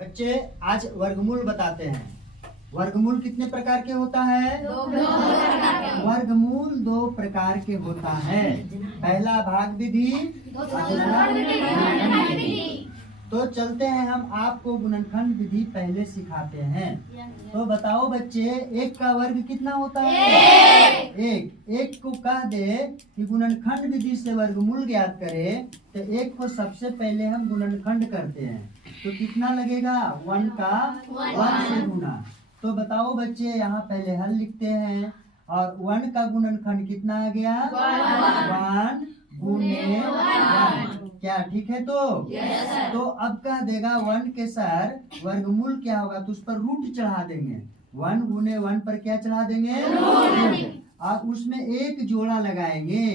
बच्चे आज वर्गमूल बताते हैं। वर्गमूल कितने प्रकार के होता है? वर्गमूल 2 प्रकार के होता है। पहला भाग विधि, दूसरा गुणनखंड विधि। तो चलते हैं, हम आपको गुणनखंड विधि पहले सिखाते हैं। तो बताओ बच्चे, 1 का वर्ग कितना होता है? 1 को कह दे कि गुणनखंड विधि से वर्गमूल ज्ञात करे, तो 1 को सबसे पहले हम गुणनखंड करते हैं। तो कितना लगेगा? 1 का 1 से गुना। तो बताओ बच्चे, यहाँ पहले हल लिखते हैं। और 1 का गुणनखंड कितना आ गया? 1 गुने 1। क्या ठीक है? तो अब कह देगा 1 के सर वर्गमूल क्या होगा, तो उस पर रूट चढ़ा देंगे। 1 गुने 1 पर क्या चढ़ा देंगे? रूट। और उसमें 1 जोड़ा लगाएंगे।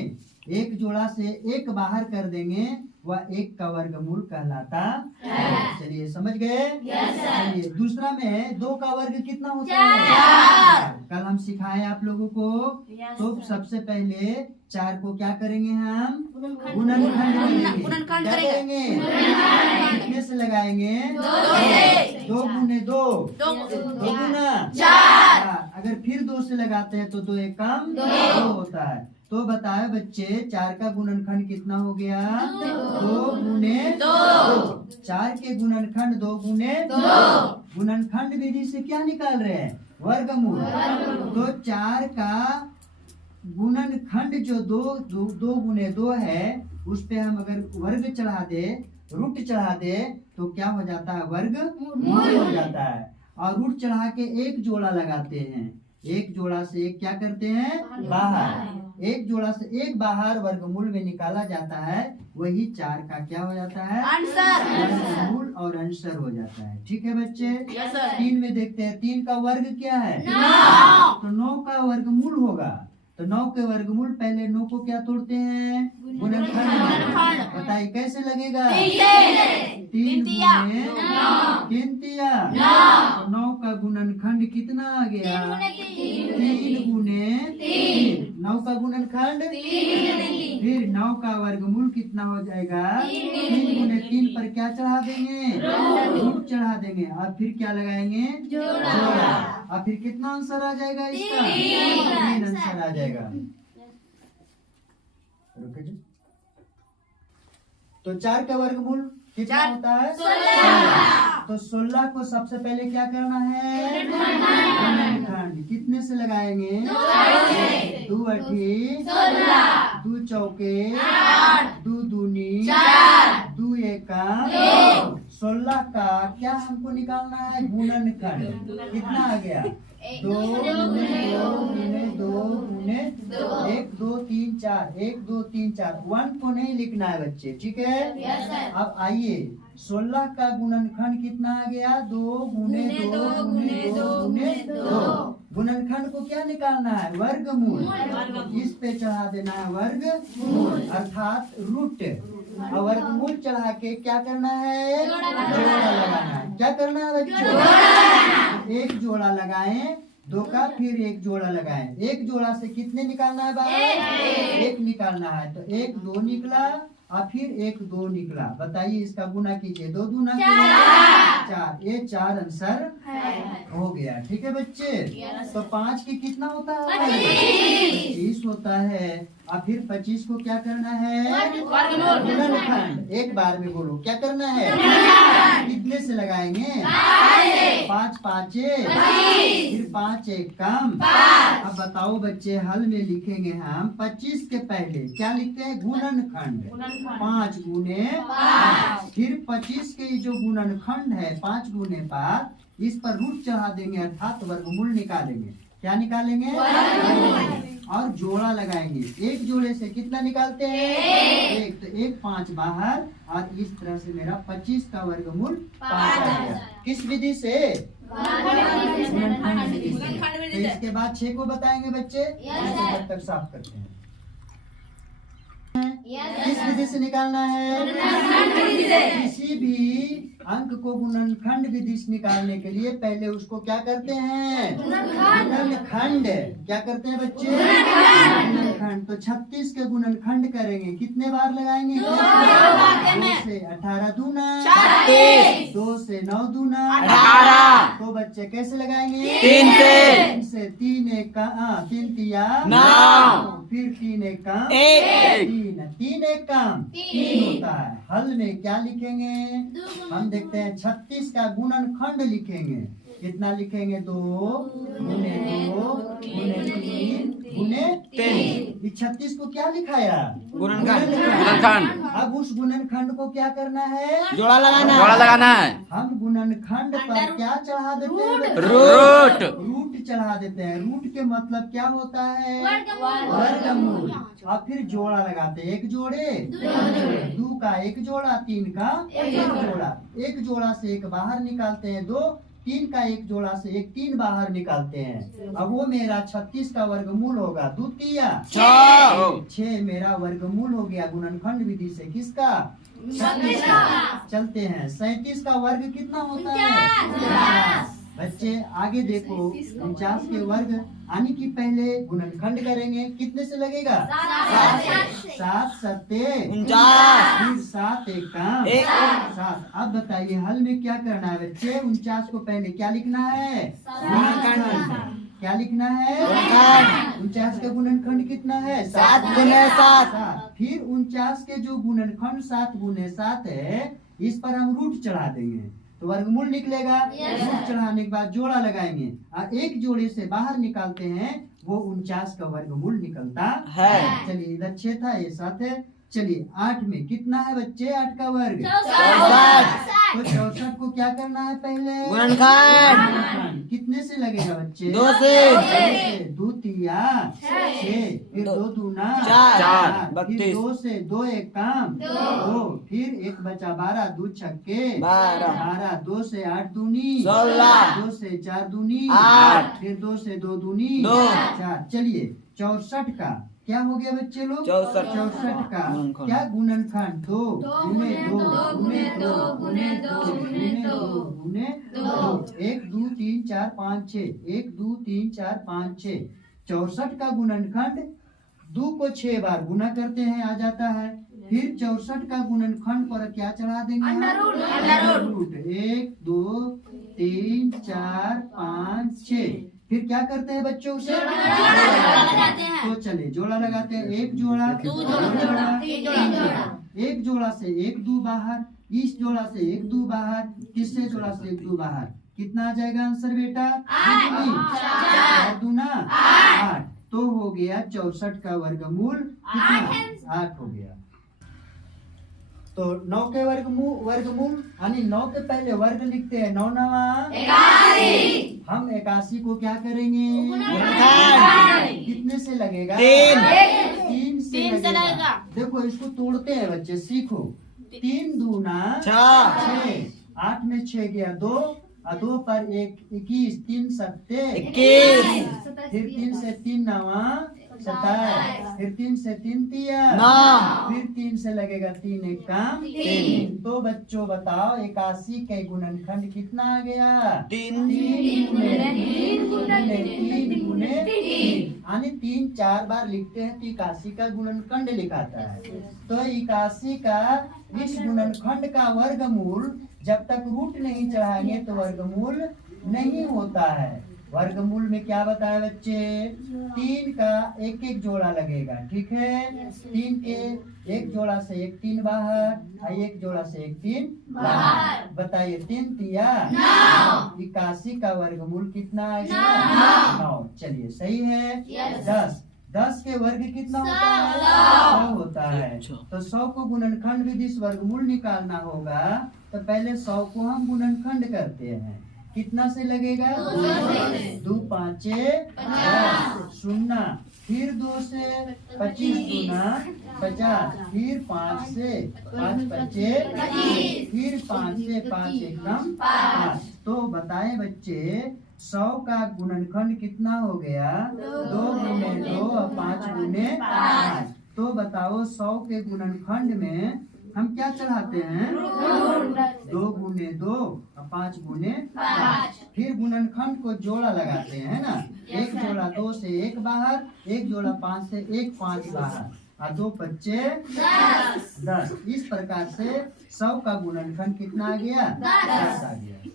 1 जोड़ा से 1 बाहर कर देंगे, वह 1 का वर्गमूल कहलाता है। चलिए समझ गए? चलिए दूसरा में 2 का वर्ग कितना होता है? कल हम सिखाए आप लोगों को। तो सबसे पहले 4 को क्या करेंगे हम? गुणनखंड करेंगे। कितने से लगाएंगे? 2 गुने 2 गुना 4। अगर फिर 2 से लगाते हैं तो 2 एक कम 2 होता है। तो बताए बच्चे, 4 का गुणनखंड कितना हो गया? 2 गुने 2। 4 के गुणनखंड 2 गुने 2। गुणनखंड विधि से क्या निकाल रहे हैं? वर्गमूल। तो 4 का गुणनखंड जो 2 गुने 2 है, उस पे हम अगर वर्ग चढ़ा दे, रूट चढ़ा दे, तो क्या हो जाता है? वर्गमूल हो जाता है। और रूट चढ़ा के 1 जोड़ा लगाते हैं। 1 जोड़ा से 1 क्या करते हैं? बाहर। 1 जोड़ा से 1 बाहर वर्गमूल में निकाला जाता है। वही 4 का क्या हो जाता है? वर्गमूल और आंसर हो जाता है। ठीक है बच्चे? 3 में देखते हैं, 3 का वर्ग क्या है? 9। तो 9 का वर्गमूल होगा। तो 9 के वर्गमूल, पहले 9 को क्या तोड़ते हैं? गुणनखंड। बताइए कैसे लगेगा? 3 गुने 3 तिया 9 का गुणनखंड कितना आ गया? 3 गुने 3। 9 का गुणनखंड 3। फिर 9 का वर्गमूल कितना हो जाएगा? 3 गुने 3 पर क्या चढ़ा देंगे? रूट चढ़ा देंगे। और फिर क्या लगाएंगे? जोड़ा। और फिर कितना आंसर आ जाएगा इसका? 3 आंसर आ जाएगा। तो 4 का वर्गमूल कितना होता है? 16। तो 16 को सबसे पहले क्या करना है? गुणनखंड। कितने से लगाएंगे? 2 अठी 2 चौके 2 दूनी 2 एका 16 का क्या हमको निकालना है? गुणनखंड। कितना आ गया? 2 गुने 2 गुने 2 गुने 1 2 3 4 1 2 3 4। 1 को नहीं लिखना है बच्चे, ठीक है? अब आइए, 16 का गुणनखंड कितना आ गया? 2 गुने 2 गुने 2 गुने 2। गुणनखंड को क्या निकालना है? वर्गमूल। इस पे चढ़ा देना है वर्गमूल, अर्थात रूट। और वर्गमूल चढ़ा के क्या करना है? जोड़ा लगाना है। क्या करना है बच्चों? 1 जोड़ा लगाएं, 2 का फिर 1 जोड़ा लगाएं। 1 जोड़ा से कितने निकालना है बाहर? 1 निकालना है। तो 1 2 निकला और फिर 1 2 निकला। बताइए इसका गुना कीजिए। 2 दूना 4। ये 4 आंसर हो गया। ठीक है बच्चे? तो 5 की कितना होता है? 25 होता है। और फिर 25 को क्या करना है? गुणनखंड। एक बार में बोलो, क्या करना है? कितने से लगाएंगे? 5 5 फिर 5 1 कम। अब बताओ बच्चे, हल में लिखेंगे हम 25 के पहले क्या लिखते हैं? गुणनखंड। 5 गुने 5। फिर 25 के जो गुणनखंड है 5 गुने 5, इस पर रूट चढ़ा देंगे, अर्थात वर्गमूल निकालेंगे। क्या निकालेंगे? और जोड़ा लगाएंगे। 1 जोड़े से कितना निकालते हैं? 1। तो 1 5 बाहर, और इस तरह से मेरा 25 का वर्गमूल 5 आ गया। किस विधि से? गुणनखंड विधि से। तो इसके बाद 6 को बताएंगे बच्चे। जब तक साफ करते हैं, किस विधि से निकालना है? किसी भी अंक को गुणनखंड विधि से निकालने के लिए पहले उसको क्या करते हैं? गुणनखंड। क्या करते हैं बच्चे? गुणनखंड गुणनखंड, तो 36 के गुणनखंड करेंगे, कितने बार लगाएंगे? 2 से 18 दूना 2 से 9 दूना 18। तो बच्चे कैसे लगाएंगे? 3 से। 3 से 3 एक का 3 तिया 9, फिर 3 एक काम 1, 3 एक काम 3 होता है। हल में क्या लिखेंगे? हम देखते हैं 36 का गुणनखंड लिखेंगे। कितना लिखेंगे? 2 गुने 2 गुने 3 गुने 3। 36 को क्या लिखाया? गुणनखंड। अब उस गुणनखंड को क्या करना है? जोड़ा लगाना है। हम गुणनखंड पर क्या चढ़ा देते हैं? रूट चढ़ा देते हैं। रूट के मतलब क्या होता है? वर्गमूल। और फिर जोड़ा लगाते हैं, एक जोड़े 2 का एक जोड़ा 3 का एक जोड़ा। एक जोड़ा से एक बाहर निकालते हैं 2, 3 का एक जोड़ा से एक 3 बाहर निकालते हैं। अब वो मेरा 36 का वर्गमूल होगा 2 तिया 6 मेरा वर्गमूल हो गया गुणनखंड विधि से। किसका? 36 का। चलते हैं 37 का वर्ग कितना होता है? बच्चे आगे देखो 49 के वर्ग आने की पहले गुणनखंड करेंगे, कितने से लगेगा? 7 सत्ते 49, फिर 7 एक काम 7। अब बताइए हल में क्या करना है बच्चे? 49 को पहले क्या लिखना है? गुणनखंड। क्या लिखना है? 49 का गुणनखंड कितना है? 7 गुने 7। फिर 49 के जो गुणनखंड 7 गुने 7 है, इस पर हम रूट चढ़ा देंगे तो वर्गमूल निकलेगा। रूट चढ़ाने के बाद जोड़ा लगाएंगे और एक जोड़े से बाहर निकालते हैं, वो 49 का वर्गमूल निकलता है। चलिए इधर 6 था, ये 7 है। चलिए 8 में कितना है बच्चे? 8 का वर्ग 64। तो 64 को क्या करना है पहले? गुणनखंड। कितने से लगेगा बच्चे? 2 से। 2 तिया 6, फिर 2 दूना 4, फिर 2 से 2 एक काम 2, फिर 1 बचा 12 2 छक्के 12, 2 से 8 दूनी 16, 2 से 4 दूनी 8, फिर 2 से 2 दूनी 2। 4। चलिए 64 का क्या हो गया बच्चे लोग? 64 का क्या गुणनखंड? 2 गुने 2 गुने 2 गुने 2 गुने 2 गुने 2। 1 2 3 4 5 6 1 2 3 4 5 6। 64 का गुणनखंड 2 को 6 बार गुना करते हैं, आ जाता है। फिर 64 का गुणनखंड पर क्या चढ़ा देंगे? Under root. 1 2 3 4 5 6। फिर क्या करते हैं बच्चों से? तो चले जोड़ा लगाते हैं। एक जोड़ा 2 जोड़ा 3 जोड़ा। एक जोड़ा से 1 2 बाहर, इस जोड़ा से 1 2 बाहर, किससे जोड़ा से 1 2 बाहर। कितना आ जाएगा आंसर बेटा? 4 दूना 8। तो हो गया 64 का वर्गमूल कितना? 8 हो गया। तो 9 के वर्गमूल यानी 9 के पहले वर्ग लिखते हैं। 9 नवा 81। हम 81 को क्या करेंगे? कितने से लगेगा? 3 से लगेगा। देखो इसको तोड़ते हैं बच्चे, सीखो। 3 दूना 6, 8 में 6 गया 2 और 2 पर 1 21, 3 सत्ते 21, फिर 3 से 3 नवा 27, फिर 3 से 3 तिया 9, फिर 3 से लगेगा 3 एक काम 3। तो बच्चों बताओ 81 के गुणनखंड कितना आ गया? 3 गुने 3 यानी 3 4 बार लिखते हैं तो 81 का गुणनखंड लिखाता है। तो 81 का इस गुणनखंड का वर्गमूल जब तक रूट नहीं चढ़ाएंगे तो वर्गमूल नहीं होता है। वर्गमूल में क्या बताया बच्चे? 3 का एक एक जोड़ा लगेगा, ठीक है। 3 के एक जोड़ा से एक 3 बाहर, एक जोड़ा से एक 3 बाहर। बताइए 3 तिया 81 का वर्गमूल कितना आएगा? 9। चलिए सही है। 10 के वर्ग कितना होता है? 100 होता है। तो 100 को गुणनखंड विधि से वर्गमूल निकालना होगा, तो पहले 100 को हम गुणनखंड करते हैं। कितना से लगेगा? 2 5 0, फिर 2 से 25 दूना 50, फिर 5 से 5 25, फिर 5 से 5 एकदम 5। तो बताएं बच्चे 100 का गुणनखंड कितना हो गया? 2 गुने 2 और 5 गुने 5। तो बताओ 100 के गुणनखंड में हम क्या चढ़ाते हैं? 2 गुने 2 और 5 गुने 5। फिर गुणनखंड को जोड़ा लगाते हैं ना, एक जोड़ा 2 से 1 बाहर, एक जोड़ा 5 से 1 5 बाहर, और 2 बच्चे 10। इस प्रकार से 100 का गुणनखंड कितना आ गया? 10 आ गया।